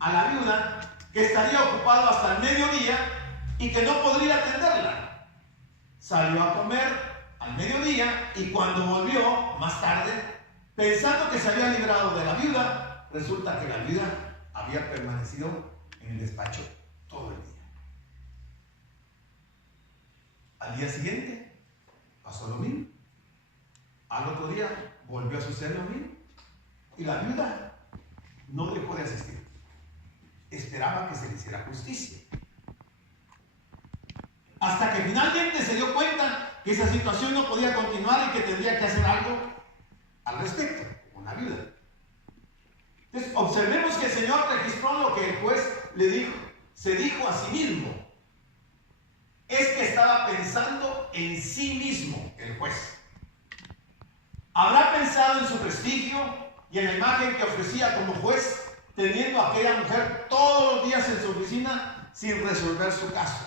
a la viuda que estaría ocupado hasta el mediodía y que no podría atenderla. Salió a comer al mediodía y cuando volvió más tarde, pensando que se había librado de la viuda, resulta que la viuda había permanecido en el despacho todo el día. Al día siguiente pasó lo mismo. Al otro día volvió a suceder lo mismo. Y la viuda no dejó de asistir. Esperaba que se le hiciera justicia. Hasta que finalmente se dio cuenta que esa situación no podía continuar y que tendría que hacer algo al respecto, como una viuda. Entonces, observemos que el Señor registró lo que el juez le dijo. Se dijo a sí mismo. Es que estaba pensando en sí mismo el juez. Habrá pensado en su prestigio y en la imagen que ofrecía como juez, teniendo a aquella mujer todos los días en su oficina sin resolver su caso.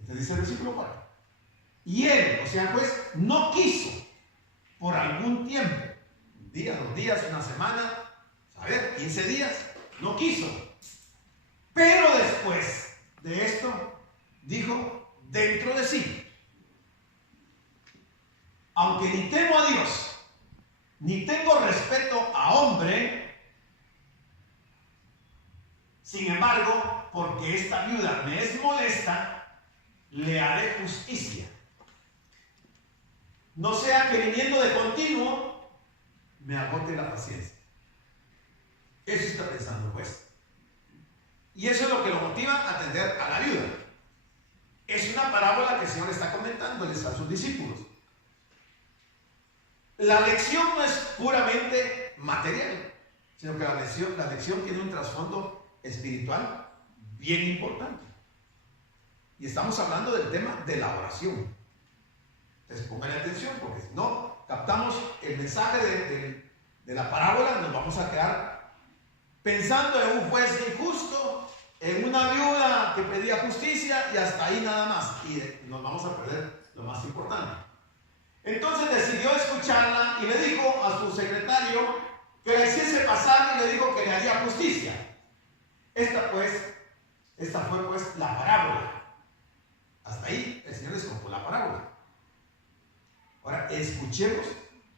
Entonces dice el versículo 4. Y él, o sea, el juez, no quiso por algún tiempo, un día, 2 días, una semana, a ver, 15 días, no quiso. Pero después de esto, dijo dentro de sí: aunque ni temo a Dios, ni tengo respeto a hombre, sin embargo, porque esta viuda me es molesta, le haré justicia. No sea que viniendo de continuo, me agote la paciencia. Eso está pensando el juez. Y eso es lo que lo motiva a atender a la viuda. Es una parábola que el Señor está comentándoles a sus discípulos. La lección no es puramente material, sino que la lección tiene un trasfondo espiritual bien importante. Y estamos hablando del tema de la oración. Entonces pónganle atención, porque si no captamos el mensaje de la parábola, nos vamos a quedar pensando en un juez injusto, en una viuda que pedía justicia y hasta ahí nada más. Y nos vamos a perder lo más importante. Entonces decidió escucharla y le dijo a su secretario que la hiciese pasar y le dijo que le haría justicia. Esta fue pues la parábola. Hasta ahí el Señor les contó la parábola. Ahora escuchemos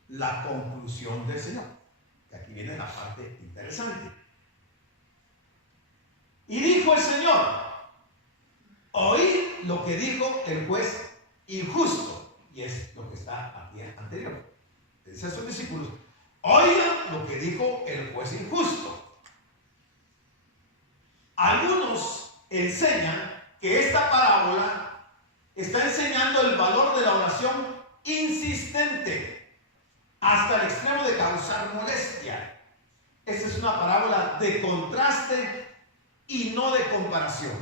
la conclusión del Señor. Que aquí viene la parte interesante. Y dijo el Señor: oí lo que dijo el juez injusto. Y es lo que está aquí anterior. Dice a sus discípulos: oigan lo que dijo el juez injusto. Algunos enseñan que esta parábola está enseñando el valor de la oración insistente hasta el extremo de causar molestia. Esta es una parábola de contraste y no de comparación.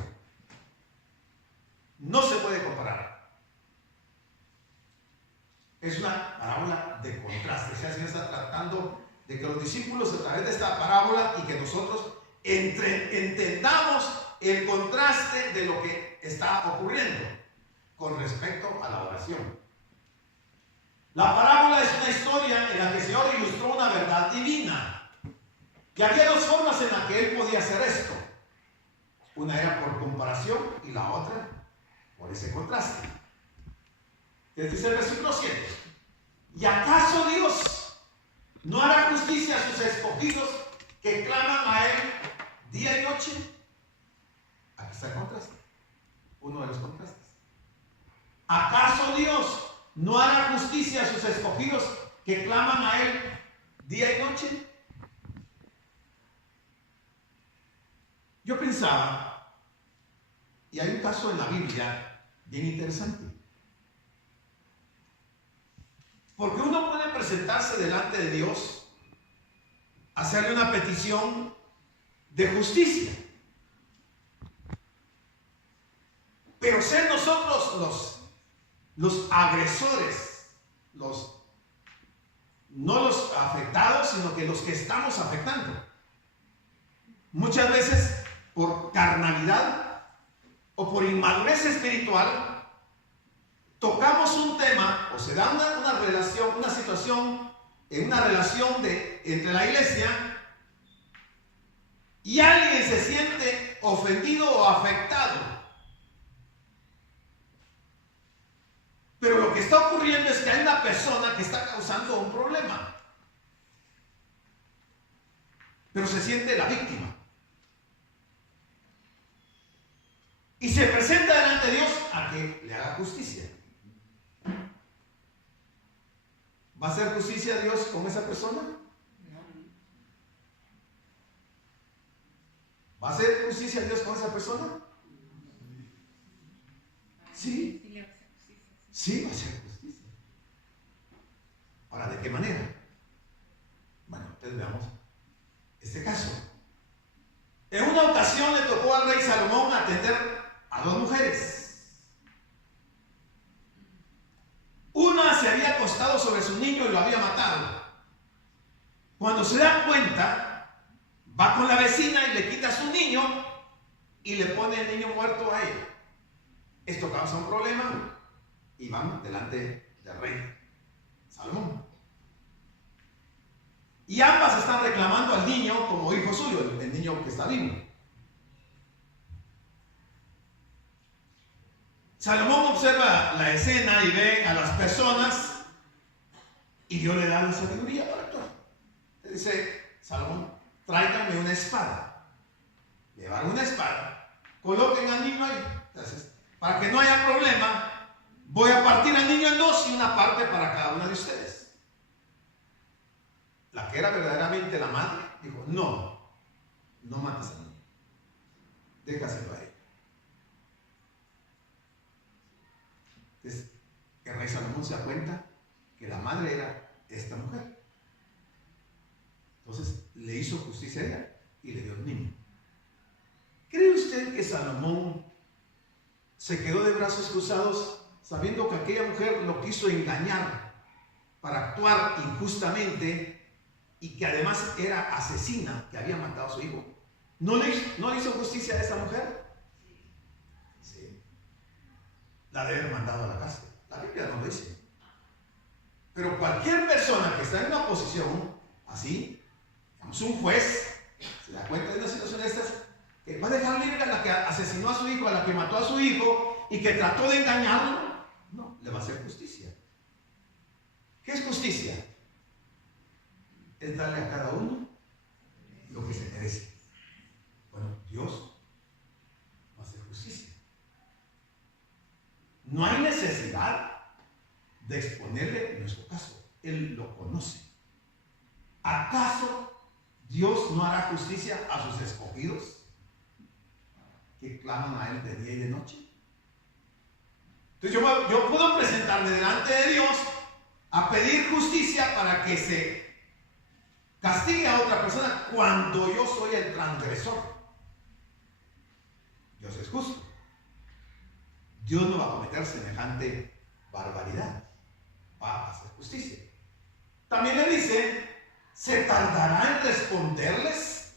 No se puede comparar. Es una parábola de contraste. O sea, el Señor está tratando de que los discípulos, a través de esta parábola, y que nosotros entendamos el contraste de lo que está ocurriendo con respecto a la oración. La parábola es una historia en la que el Señor ilustró una verdad divina. Que había 2 formas en las que Él podía hacer esto. Una era por comparación y la otra por ese contraste. Dice el versículo 7. ¿Y acaso Dios no hará justicia a sus escogidos que claman a Él día y noche? Aquí está el contraste. Uno de los contrastes. ¿Acaso Dios no hará justicia a sus escogidos que claman a Él día y noche? Yo pensaba, y hay un caso en la Biblia bien interesante. Porque uno puede presentarse delante de Dios, hacerle una petición de justicia, pero ser nosotros los agresores, no los afectados, sino que los que estamos afectando. Muchas veces por carnalidad o por inmadurez espiritual, tocamos un tema o se da una relación, una situación en una relación entre la iglesia y alguien se siente ofendido o afectado. Pero lo que está ocurriendo es que hay una persona que está causando un problema, pero se siente la víctima. Y se presenta delante de Dios a que le haga justicia. ¿Va a hacer justicia a Dios con esa persona? ¿Va a hacer justicia a Dios con esa persona? Sí. Sí, va a hacer justicia. Ahora, ¿de qué manera? Bueno, entonces veamos este caso. En una ocasión le tocó al rey Salomón atender a dos mujeres. Una se había acostado sobre su niño y lo había matado. Cuando se da cuenta, va con la vecina y le quita a su niño y le pone el niño muerto a ella. Esto causa un problema y van delante del rey Salomón. Y ambas están reclamando al niño como hijo suyo, el niño que está vivo. Salomón observa la escena y ve a las personas y Dios le da la sabiduría para actuar. Le dice, Salomón, tráiganme una espada. Llevaron una espada, coloquen al niño ahí. Entonces, para que no haya problema, voy a partir al niño en dos y una parte para cada una de ustedes. La que era verdaderamente la madre dijo, no mates al niño, déjaselo a él. Entonces, el rey Salomón se da cuenta que la madre era esta mujer. Entonces le hizo justicia a ella y le dio el niño. ¿Cree usted que Salomón se quedó de brazos cruzados sabiendo que aquella mujer lo quiso engañar para actuar injustamente y que además era asesina, que había matado a su hijo? ¿No le hizo justicia a esa mujer? Sí. La debe haber mandado a la cárcel. La Biblia no lo dice. Pero cualquier persona que está en una posición así, digamos un juez, se da cuenta de una situación de estas, que va a dejar libre a la que asesinó a su hijo, a la que mató a su hijo y que trató de engañarlo. No, le va a hacer justicia. ¿Qué es justicia? Es darle a cada uno lo que se merece. Bueno, Dios va a hacer justicia. No hay necesidad de exponerle nuestro caso. Él lo conoce. ¿Acaso Dios no hará justicia a sus escogidos que claman a Él de día y de noche? Entonces yo puedo presentarme delante de Dios a pedir justicia para que se castigue a otra persona cuando yo soy el transgresor. Dios es justo. Dios no va a cometer semejante barbaridad. Va a hacer justicia. También le dice, ¿se tardará en responderles?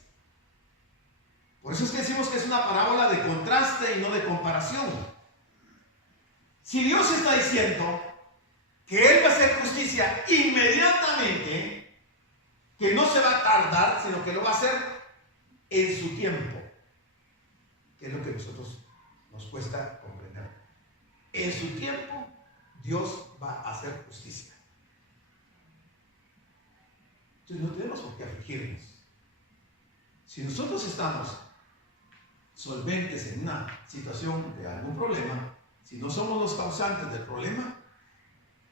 Por eso es que decimos que es una parábola de contraste y no de comparación. Si Dios está diciendo que Él va a hacer justicia inmediatamente, que no se va a tardar, sino que lo va a hacer en su tiempo, que es lo que a nosotros nos cuesta comprender. En su tiempo, Dios va a hacer justicia. Entonces no tenemos por qué afligirnos. Si nosotros estamos solventes en una situación de algún problema, si no somos los causantes del problema,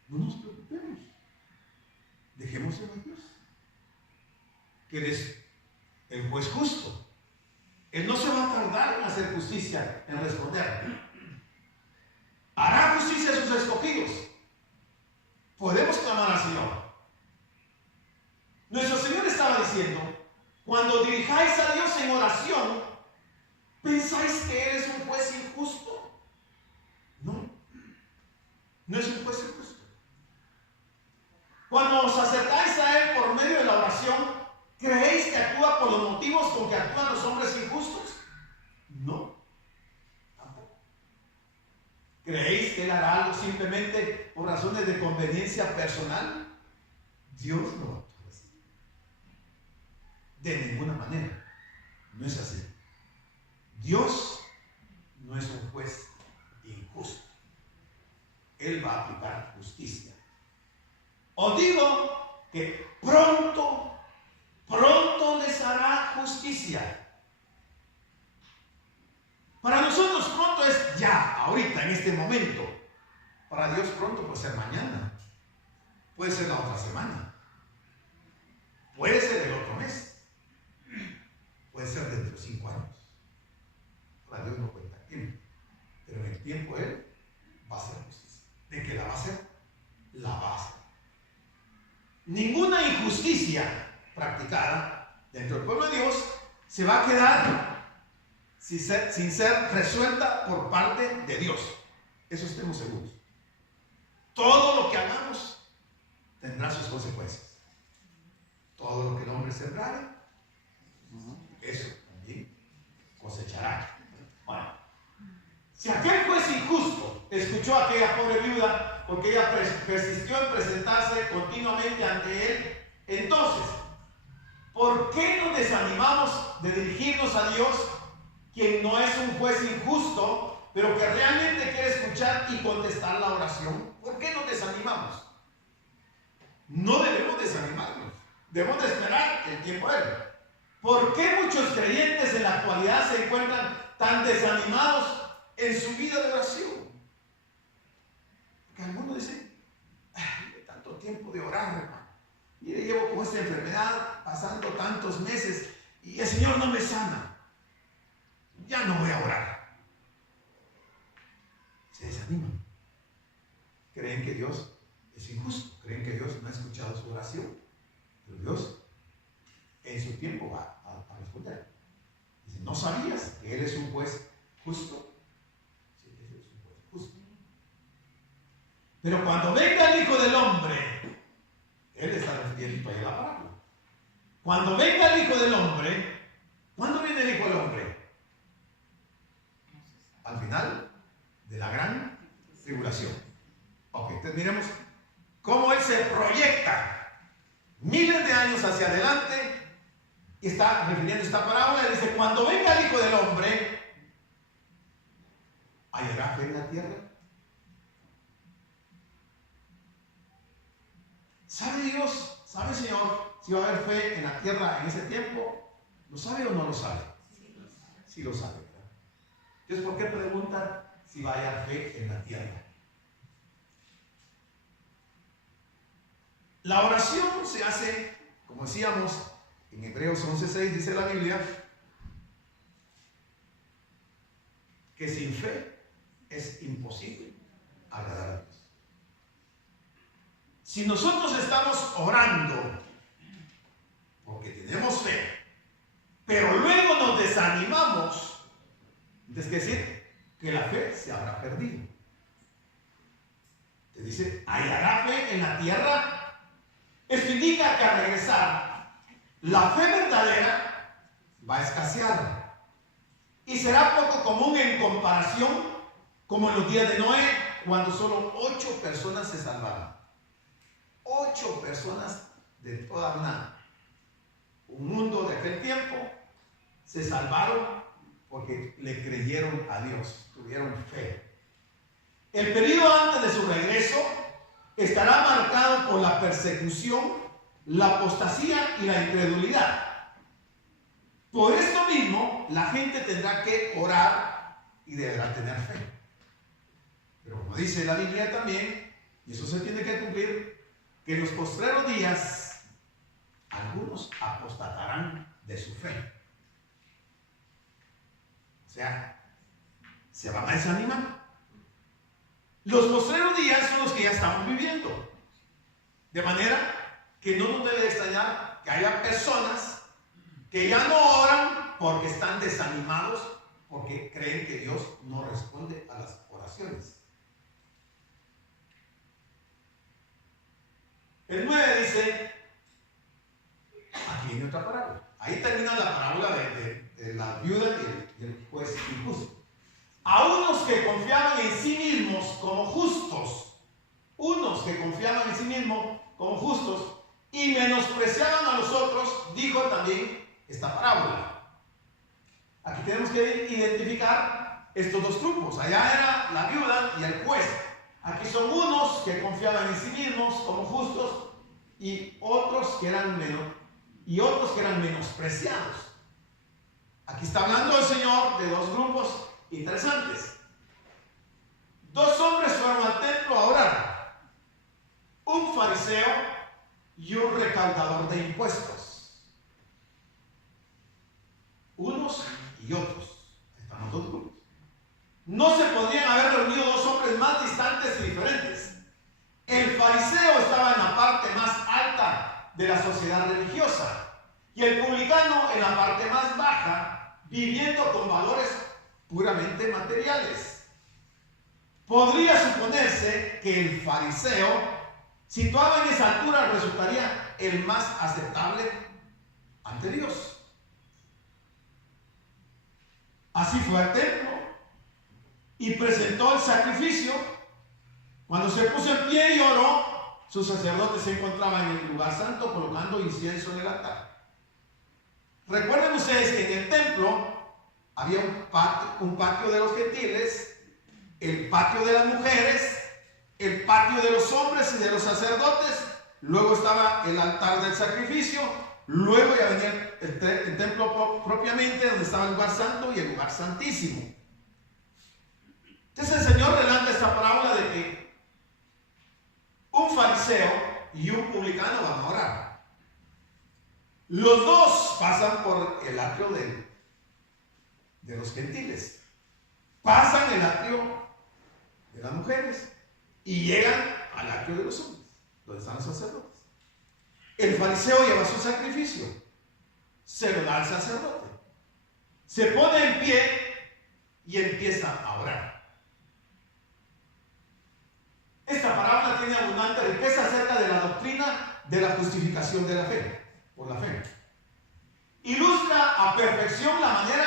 no nos preocupemos. Dejémoslo a Dios, que Él es el juez justo. Él no se va a tardar en hacer justicia, en responder. Hará justicia a sus escogidos. Podemos clamar al Señor. Nuestro Señor estaba diciendo, cuando dirijáis a Dios en oración, ¿pensáis que Él es un juez injusto? No, no es un juez injusto. Cuando os acercáis a Él por medio de la oración, ¿creéis que actúa por los motivos con que actúan los hombres injustos? No, tampoco. ¿Creéis que Él hará algo simplemente por razones de conveniencia personal? Dios no va a actuar así. De ninguna manera. No es así. Dios no es un juez injusto. Él va a aplicar justicia. Os digo que pronto les hará justicia. Para nosotros pronto es ya, ahorita, en este momento. Para Dios pronto puede ser mañana. Puede ser la otra semana. Puede ser el otro mes. Puede ser dentro de 5 años. Para Dios no cuenta tiempo. Pero en el tiempo Él va a hacer justicia. ¿De qué la va a hacer? La va a hacer. Ninguna injusticia practicada dentro del pueblo de Dios se va a quedar sin ser resuelta por parte de Dios. Eso estemos seguros. Todo lo que hagamos tendrá sus consecuencias. Todo lo que el hombre sembrare, eso también cosechará. Bueno, si aquel juez injusto escuchó a aquella pobre viuda porque ella persistió en presentarse continuamente ante él, entonces, ¿por qué nos desanimamos de dirigirnos a Dios, quien no es un juez injusto, pero que realmente quiere escuchar y contestar la oración? ¿Por qué nos desanimamos? No debemos desanimarnos. Debemos de esperar el tiempo de Él. ¿Por qué muchos creyentes en la actualidad se encuentran tan desanimados en su vida de oración? Porque algunos dicen, tanto tiempo de orar, hermano. Mire, llevo con esta enfermedad pasando tantos meses y el Señor no me sana. Ya no voy a orar. Se desaniman. Creen que Dios es injusto. Creen que Dios no ha escuchado su oración. Pero Dios en su tiempo va a responder. Dice, ¿no sabías que Él es un juez justo? Sí, Él es un juez justo. Pero cuando venga el Hijo del Hombre, Él está refiriendo ahí a la parábola. Cuando venga el Hijo del Hombre, ¿cuándo viene el Hijo del Hombre? Al final de la gran tribulación. Ok, entonces miremos cómo Él se proyecta miles de años hacia adelante y está refiriendo esta parábola y dice, cuando venga el Hijo del Hombre, ¿hallará fe en la tierra? ¿Sabe Dios, sabe el Señor si va a haber fe en la tierra en ese tiempo? ¿Lo sabe o no lo sabe? Sí lo sabe, ¿verdad? Entonces, ¿por qué pregunta si va a haber fe en la tierra? La oración se hace, como decíamos, en Hebreos 11:6 dice la Biblia, que sin fe es imposible agradar a Dios. Si nosotros estamos orando porque tenemos fe, pero luego nos desanimamos, es decir, que la fe se habrá perdido. Te dice, ¿hallará fe en la tierra? Esto indica que al regresar, la fe verdadera va a escasear y será poco común en comparación como en los días de Noé, cuando solo 8 personas se salvaron. 8 personas de toda un mundo de aquel tiempo se salvaron porque le creyeron a Dios, tuvieron fe. El periodo antes de su regreso estará marcado por la persecución, la apostasía y la incredulidad. Por esto mismo, la gente tendrá que orar y deberá tener fe. Pero como dice la Biblia también, y eso se tiene que cumplir, que en los postreros días algunos apostatarán de su fe. O sea, se van a desanimar. Los postreros días son los que ya estamos viviendo. De manera que no nos debe extrañar que haya personas que ya no oran porque están desanimados, porque creen que Dios no responde a las oraciones. El 9 dice, aquí viene otra parábola. Ahí termina la parábola de la viuda y el juez injusto. A unos que confiaban en sí mismos como justos, y menospreciaban a los otros, dijo también esta parábola. Aquí tenemos que identificar estos dos grupos. Allá era la viuda y el juez. Aquí son unos que confiaban en sí mismos como justos y otros que eran menospreciados. Aquí está hablando el Señor de dos grupos interesantes. Dos hombres fueron al templo a orar, un fariseo y un recaudador de impuestos. Unos y otros. Están los dos grupos. No se podrían haber reunido dos hombres más distantes y diferentes. El fariseo estaba en la parte más alta de la sociedad religiosa y el publicano en la parte más baja, viviendo con valores puramente materiales. Podría suponerse que el fariseo, situado en esa altura, resultaría el más aceptable ante Dios. Así fue al templo y presentó el sacrificio. Cuando se puso en pie y oró, sus sacerdotes se encontraban en el lugar santo colocando incienso en el altar. Recuerden ustedes que en el templo había un patio de los gentiles, el patio de las mujeres, el patio de los hombres y de los sacerdotes, luego estaba el altar del sacrificio, luego ya venía el templo propiamente, donde estaba el lugar santo y el lugar santísimo. Entonces el Señor relata esta parábola de que un fariseo y un publicano van a orar. Los dos pasan por el atrio de los gentiles, pasan el atrio de las mujeres y llegan al atrio de los hombres, donde están los sacerdotes. El fariseo lleva su sacrificio, se lo da al sacerdote, se pone en pie y empieza a orar. Esta parábola tiene abundante riqueza acerca de la doctrina de la justificación de la fe, por la fe. Ilustra a perfección la manera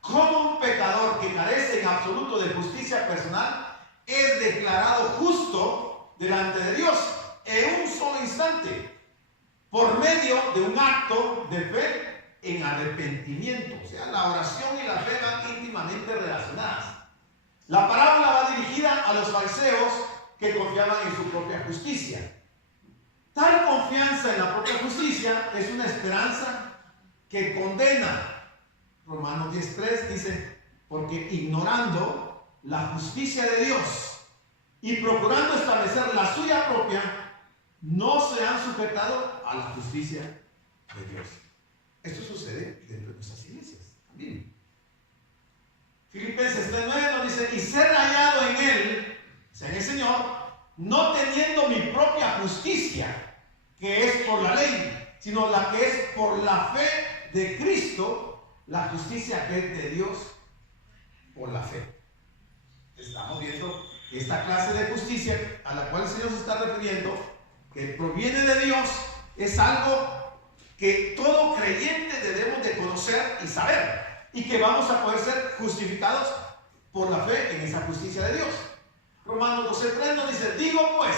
como un pecador que carece en absoluto de justicia personal es declarado justo delante de Dios en un solo instante, por medio de un acto de fe en arrepentimiento. O sea, la oración y la fe van íntimamente relacionadas. La parábola va dirigida a los fariseos que confiaban en su propia justicia. Tal confianza en la propia justicia es una esperanza que condena. Romanos 10:3 dice, porque ignorando la justicia de Dios y procurando establecer la suya propia, no se han sujetado a la justicia de Dios. Esto sucede dentro de nuestras iglesias también. Filipenses 3:9 nos dice, y ser hallado en él, o sea, en el Señor, no teniendo mi propia justicia, que es por la ley, sino la que es por la fe de Cristo, la justicia que es de Dios por la fe. Estamos viendo que esta clase de justicia a la cual el Señor se está refiriendo, que proviene de Dios, es algo que todo creyente debemos de conocer y saber, y que vamos a poder ser justificados por la fe en esa justicia de Dios. Romanos 12:3 nos dice, digo pues,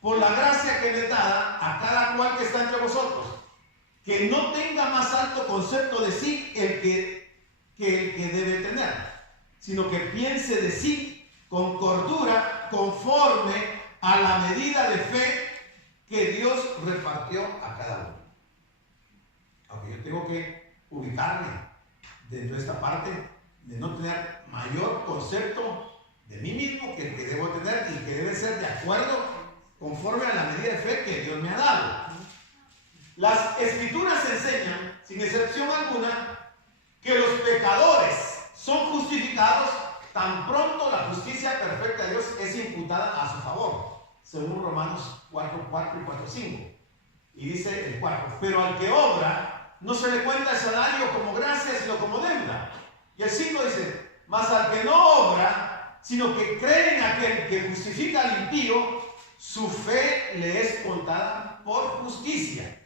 por la gracia que me es dada a cada cual que está entre vosotros, que no tenga más alto concepto de sí el que debe tener, sino que piense de sí con cordura, conforme a la medida de fe que Dios repartió a cada uno. Aunque yo tengo que ubicarme dentro de esta parte de no tener mayor concepto de mí mismo que el que debo tener y que debe ser de acuerdo conforme a la medida de fe que Dios me ha dado. Las escrituras enseñan, sin excepción alguna, que los pecadores son justificados tan pronto la justicia perfecta de Dios es imputada a su favor, según Romanos 4:4 y 4:5. Y dice el 4, pero al que obra no se le cuenta el salario como gracia, sino como deuda. Y el 5 dice, mas al que no obra, sino que cree en aquel que justifica al impío, su fe le es contada por justicia.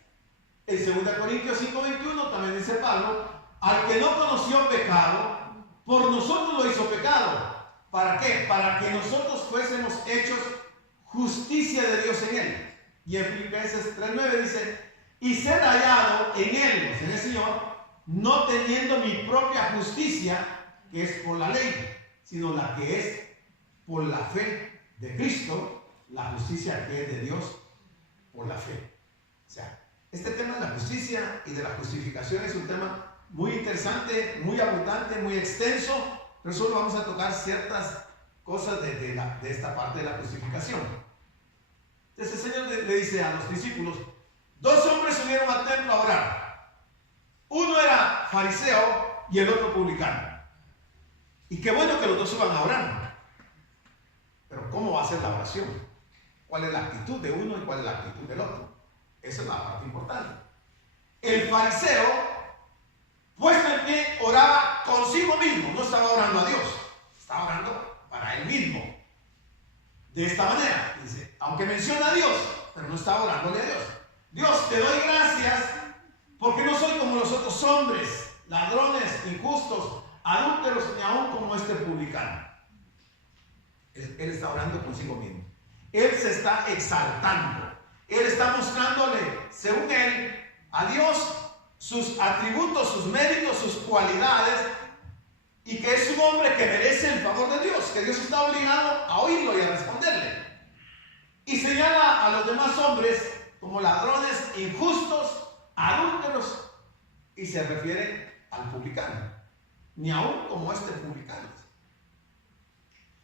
En 2 Corintios 5:21 también dice Pablo, al que no conoció pecado, por nosotros lo hizo pecado. ¿Para qué? Para que nosotros fuésemos hechos justicia de Dios en él. Y en Filipenses 3:9 dice, y ser hallado en Él, en el Señor, no teniendo mi propia justicia, que es por la ley, sino la que es por la fe de Cristo, la justicia que es de Dios por la fe. O sea, este tema de la justicia y de la justificación es un tema muy interesante, muy abundante, muy extenso, pero solo vamos a tocar ciertas cosas de esta parte de la justificación. Entonces el Señor le dice a los discípulos, dos hombres subieron al templo a orar. Uno era fariseo y el otro publicano. Y qué bueno que los dos suban a orar. Pero ¿cómo va a ser la oración? ¿Cuál es la actitud de uno y cuál es la actitud del otro? Esa es la parte importante. El fariseo, puesto en pie, oraba consigo mismo. No estaba orando a Dios, estaba orando para él mismo. De esta manera, dice, aunque menciona a Dios, pero no estaba orándole a Dios. Dios, te doy gracias porque no soy como los otros hombres, ladrones, injustos, adúlteros, ni aún como este publicano. Él está orando consigo mismo. Él se está exaltando. Él está mostrándole, según él, a Dios sus atributos, sus méritos, sus cualidades, y que es un hombre que merece el favor de Dios, que Dios está obligado a oírlo y a responderle. Y señala a los demás hombres como ladrones, injustos, adúlteros, y se refiere al publicano, ni aún como este publicano.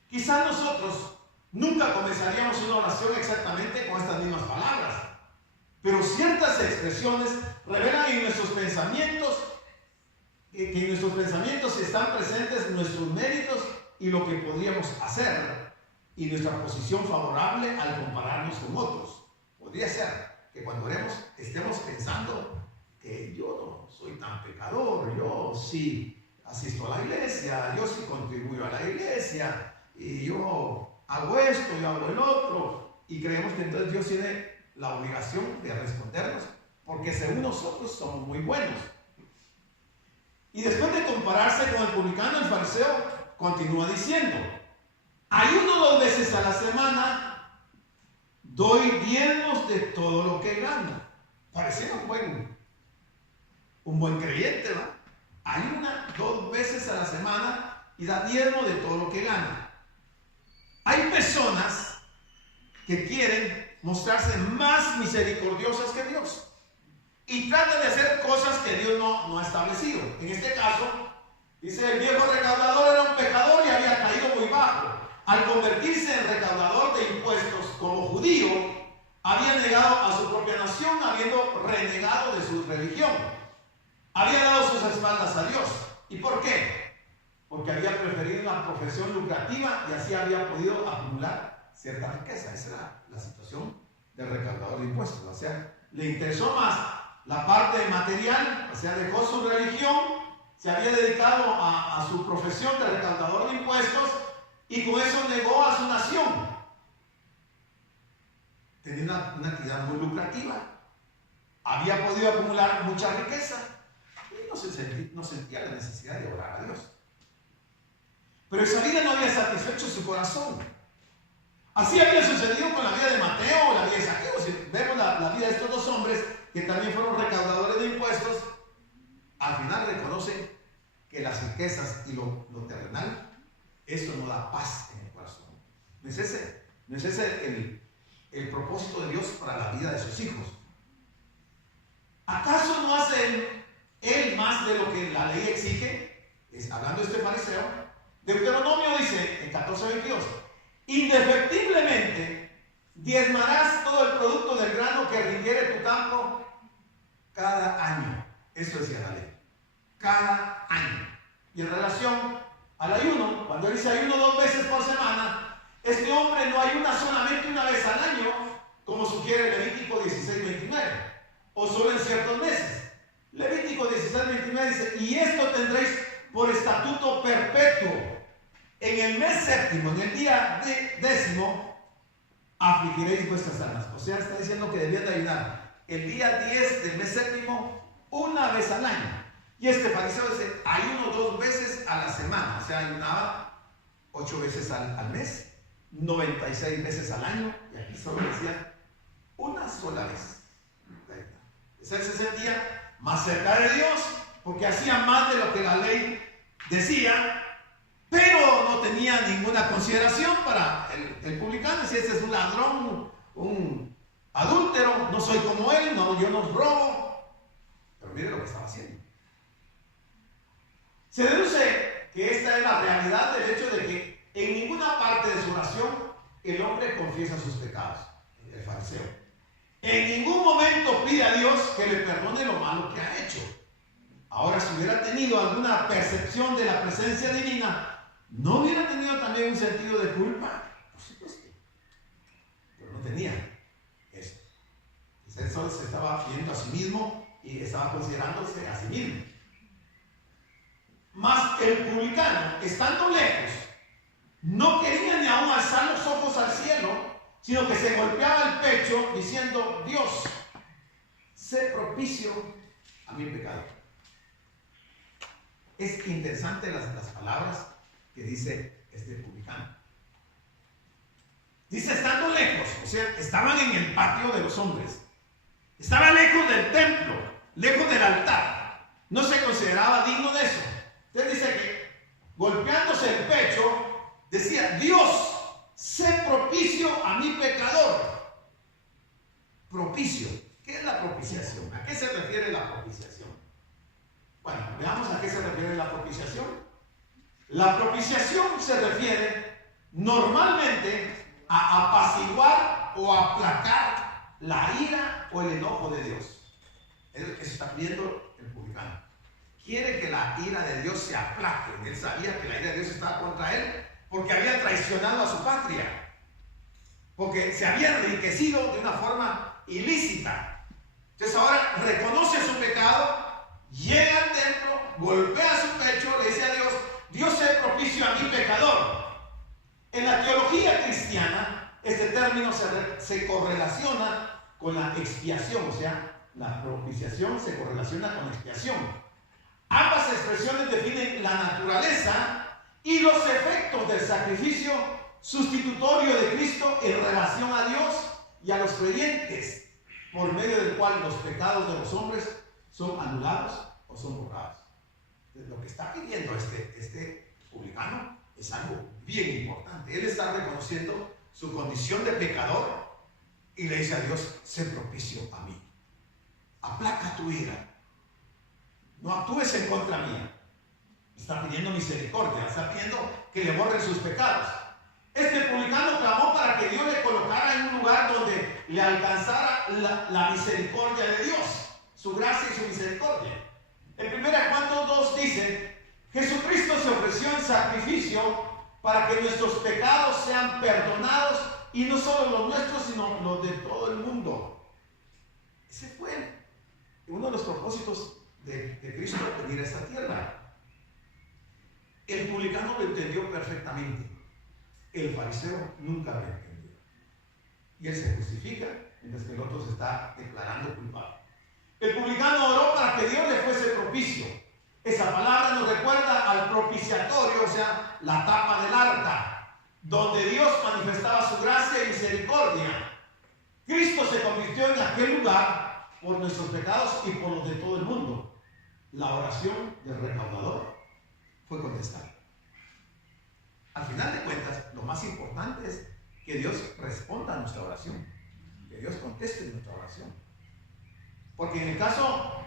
Quizás nosotros nunca comenzaríamos una oración exactamente con estas mismas palabras, pero ciertas expresiones revelan en nuestros pensamientos que en nuestros pensamientos están presentes nuestros méritos y lo que podríamos hacer y nuestra posición favorable al compararnos con otros. Podría ser que cuando oremos estemos pensando que yo no soy tan pecador, yo sí asisto a la iglesia, yo sí contribuyo a la iglesia, y yo hago esto, yo hago el otro, y creemos que entonces Dios tiene la obligación de respondernos, porque según nosotros somos muy buenos. Y después de compararse con el publicano, el fariseo continúa diciendo, ayuno 2 veces a la semana, doy diezmos de todo lo que gano. Parecía un buen creyente, ¿verdad? Ayuna 2 veces a la semana y da diezmo de todo lo que gana. Hay personas que quieren mostrarse más misericordiosas que Dios y tratan de hacer cosas que Dios no ha establecido. En este caso, dice, el viejo recaudador era un pecador y había caído muy bajo. Al convertirse en recaudador de impuestos como judío, había negado a su propia nación, habiendo renegado de su religión. Había dado sus espaldas a Dios. ¿Y por qué? Porque había preferido una profesión lucrativa y así había podido acumular cierta riqueza. Esa era la situación del recaudador de impuestos. O sea, le interesó más la parte material, o sea, dejó su religión, se había dedicado a su profesión de recaudador de impuestos y con eso negó a su nación. Tenía una actividad muy lucrativa, había podido acumular mucha riqueza y no sentía la necesidad de orar a Dios. Pero esa vida no había satisfecho su corazón. Así había sucedido con la vida de Mateo o la vida de Zaqueo. Si vemos la vida de estos dos hombres que también fueron recaudadores de impuestos, al final reconocen que las riquezas y lo terrenal, eso no da paz en el corazón. No es ese el propósito de Dios para la vida de sus hijos. ¿Acaso no hace él más de lo que la ley exige? Hablando de este fariseo, Deuteronomio dice en 14:22, indefectiblemente diezmarás todo el producto del grano que rindiere tu campo cada año. Eso decía la ley, cada año. Y en relación al ayuno, cuando él dice ayuno 2 veces por semana, este hombre no ayuna solamente una vez al año, como sugiere Levítico 16:29, o solo en ciertos meses. Levítico 16:29 dice, y esto tendréis por estatuto perpetuo. En el mes séptimo, en el día 10º, afligiréis vuestras almas. O sea, está diciendo que debían de ayunar el día 10 del mes séptimo una vez al año. Y este fariseo dice, ayuno 2 veces a la semana. O sea, ayunaba 8 veces al mes, 96 veces al año. Y aquí solo decía una sola vez. Él se sentía más cerca de Dios porque hacía más de lo que la ley decía, pero no tenía ninguna consideración para el publicano. Si este es un ladrón, un adúltero, no soy como él, no, yo no robo. Pero mire lo que estaba haciendo. Se deduce que esta es la realidad del hecho de que en ninguna parte de su oración el hombre confiesa sus pecados, el fariseo. En ningún momento pide a Dios que le perdone lo malo que ha hecho. Ahora, si hubiera tenido alguna percepción de la presencia divina, ¿no hubiera tenido también un sentido de culpa? Por supuesto. Pero no tenía eso. Él solo se estaba viendo a sí mismo y estaba considerándose a sí mismo. Mas el publicano, estando lejos, no quería ni aún alzar los ojos al cielo, sino que se golpeaba el pecho diciendo: Dios, sé propicio a mi pecado. Es interesante las palabras que dice este publicano. Dice estando lejos, o sea, estaban en el patio de los hombres. Estaba lejos del templo, lejos del altar. No se consideraba digno de eso. Entonces dice que golpeándose el pecho, decía: Dios, sé propicio a mi pecador. Propicio. ¿Qué es la propiciación? ¿A qué se refiere la propiciación? Bueno, veamos a qué se refiere la propiciación. La propiciación se refiere normalmente a apaciguar o aplacar la ira o el enojo de Dios. Es lo que se está pidiendo el publicano. Quiere que la ira de Dios se aplaque. Él sabía que la ira de Dios estaba contra él porque había traicionado a su patria, porque se había enriquecido de una forma ilícita. Entonces ahora reconoce su pecado, llega al templo, golpea su pecho, le dice a Dios: Dios sé propicio a mi pecador. En la teología cristiana, este término se correlaciona con la expiación, o sea, la propiciación se correlaciona con la expiación. Ambas expresiones definen la naturaleza y los efectos del sacrificio sustitutorio de Cristo en relación a Dios y a los creyentes, por medio del cual los pecados de los hombres son anulados o son borrados. Entonces, lo que está pidiendo este publicano es algo bien importante. Él está reconociendo su condición de pecador y le dice a Dios: sé propicio a mí. Aplaca tu ira. No actúes en contra mía. Está pidiendo misericordia, está pidiendo que le borren sus pecados. Este publicano clamó para que Dios le colocara en un lugar donde le alcanzara la misericordia de Dios, su gracia y su misericordia. En 1 Juan 2 dice: Jesucristo se ofreció en sacrificio para que nuestros pecados sean perdonados, y no solo los nuestros, sino los de todo el mundo. Ese fue uno de los propósitos de Cristo al venir a esta tierra. El publicano lo entendió perfectamente. El fariseo nunca lo entendió. Y él se justifica, mientras que el otro se está declarando culpable. El publicano oró para que Dios le fuese propicio. Esa palabra nos recuerda al propiciatorio, o sea, la tapa del arca, donde Dios manifestaba su gracia y misericordia. Cristo se convirtió en aquel lugar por nuestros pecados y por los de todo el mundo. La oración del recaudador fue contestada. Al final de cuentas, lo más importante es que Dios responda a nuestra oración, que Dios conteste nuestra oración. Porque en el caso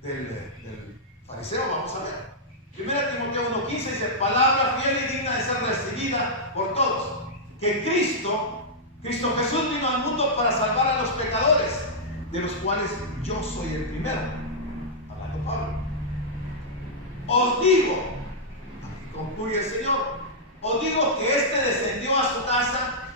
del fariseo, vamos a ver, 1 Timoteo 1:15 dice: palabra fiel y digna de ser recibida por todos, que Cristo Jesús vino al mundo para salvar a los pecadores, de los cuales yo soy el primero. Hablando Pablo. Os digo, aquí concluye el Señor, os digo que este descendió a su casa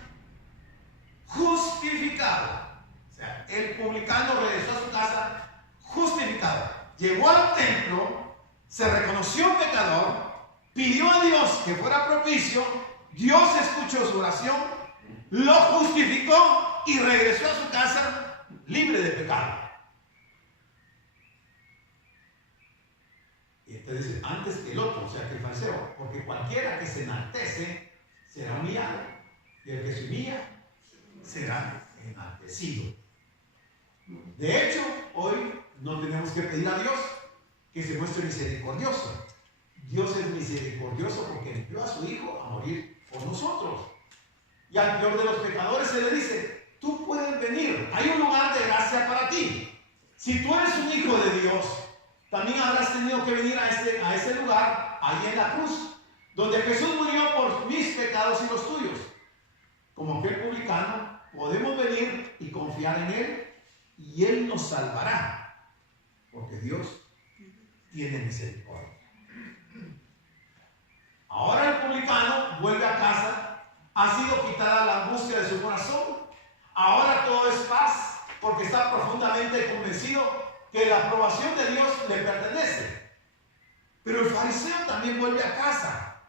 justificado. O sea, el publicano regresó a su casa justificado. Llegó al templo, se reconoció pecador, pidió a Dios que fuera propicio, Dios escuchó su oración, lo justificó y regresó a su casa libre de pecado. Y entonces dice: antes que el otro, o sea, que el fariseo, porque cualquiera que se enaltece será humillado, y el que se humilla será enaltecido. De hecho, hoy no tenemos que pedir a Dios que se muestre misericordioso. Dios es misericordioso porque envió a su Hijo a morir por nosotros. Y al peor de los pecadores se le dice: tú puedes venir, hay un lugar de gracia para ti. Si tú eres un hijo de Dios, también habrás tenido que venir a ese lugar, ahí en la cruz, donde Jesús murió por mis pecados y los tuyos. Como aquel publicano, podemos venir y confiar en Él, y Él nos salvará, porque Dios tiene misericordia. Ahora el publicano vuelve a casa, ha sido quitada la angustia de su corazón, ahora todo es paz, porque está profundamente convencido que la aprobación de Dios le pertenece. Pero el fariseo también vuelve a casa,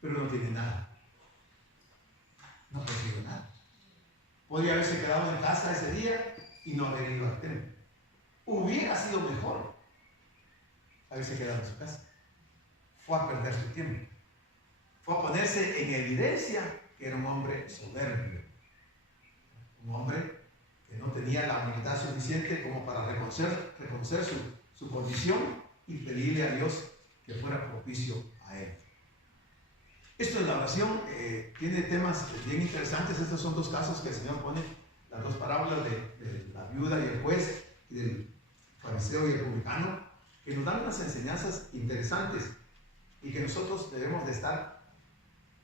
pero no tiene nada. No consiguió nada. Podría haberse quedado en casa ese día y no haber ido al templo. Hubiera sido mejor haberse quedado en su casa. Fue a perder su tiempo. Fue a ponerse en evidencia que era un hombre soberbio. Un hombre que no tenía la humildad suficiente como para reconocer su condición y pedirle a Dios que fuera propicio a él. Esto de la oración tiene temas bien interesantes. Estos son dos casos que el Señor pone, las dos parábolas de la viuda y el juez, y del fariseo y el publicano, que nos dan unas enseñanzas interesantes y que nosotros debemos de estar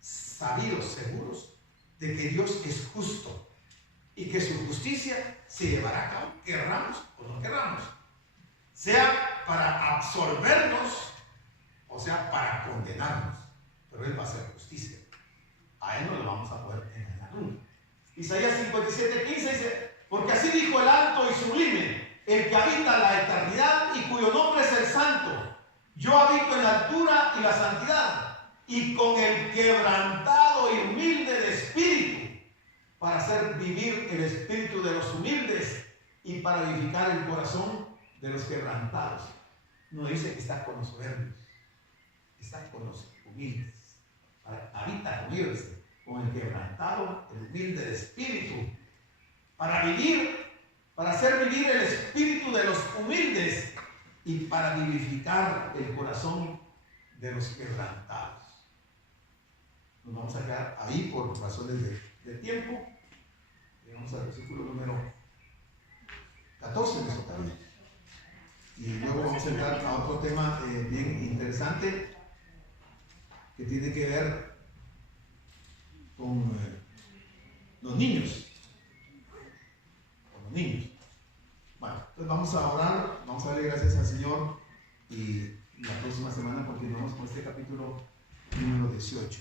sabidos, seguros de que Dios es justo y que su justicia se llevará a cabo, querramos o no querramos, sea para absolvernos o sea para condenarnos, pero Él va a hacer justicia. A Él no le vamos a poder engañar nunca. Isaías 57:15 dice: porque así dijo el alto y sublime, el que habita la eternidad y cuyo nombre es el santo. Yo habito en la altura y la santidad, y con el quebrantado y humilde de espíritu, para hacer vivir el espíritu de los humildes y para vivificar el corazón de los quebrantados. No dice que está con los soberbios, está con los humildes. Habita con el quebrantado, el humilde de espíritu, para hacer vivir el espíritu de los humildes y para vivificar el corazón de los quebrantados. Nos vamos a quedar ahí por razones de tiempo. Llegamos al versículo número 14 de nuestro camino. Y luego vamos a entrar a otro tema bien interesante que tiene que ver con los niños. Con los niños. Bueno, entonces vamos a orar, vamos a darle gracias al Señor y la próxima semana continuamos con este capítulo número 18.